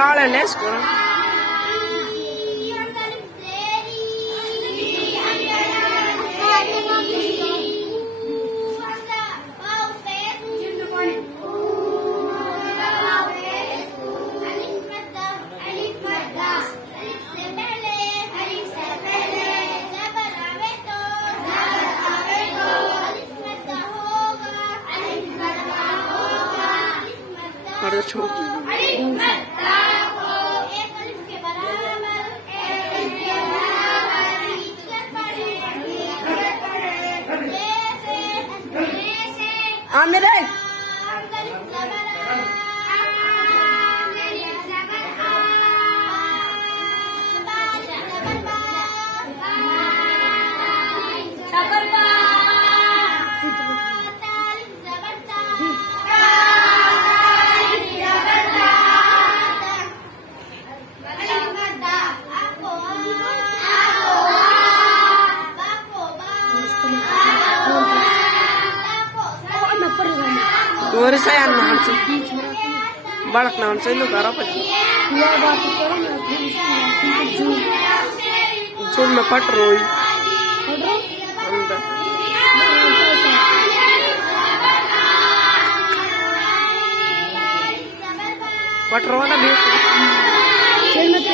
काले ले इसको मेरे और saya nahan sih balak nahan sih lu karo apa sih ya baat karo na zoom में फट रोई फट रो ना भी चल मत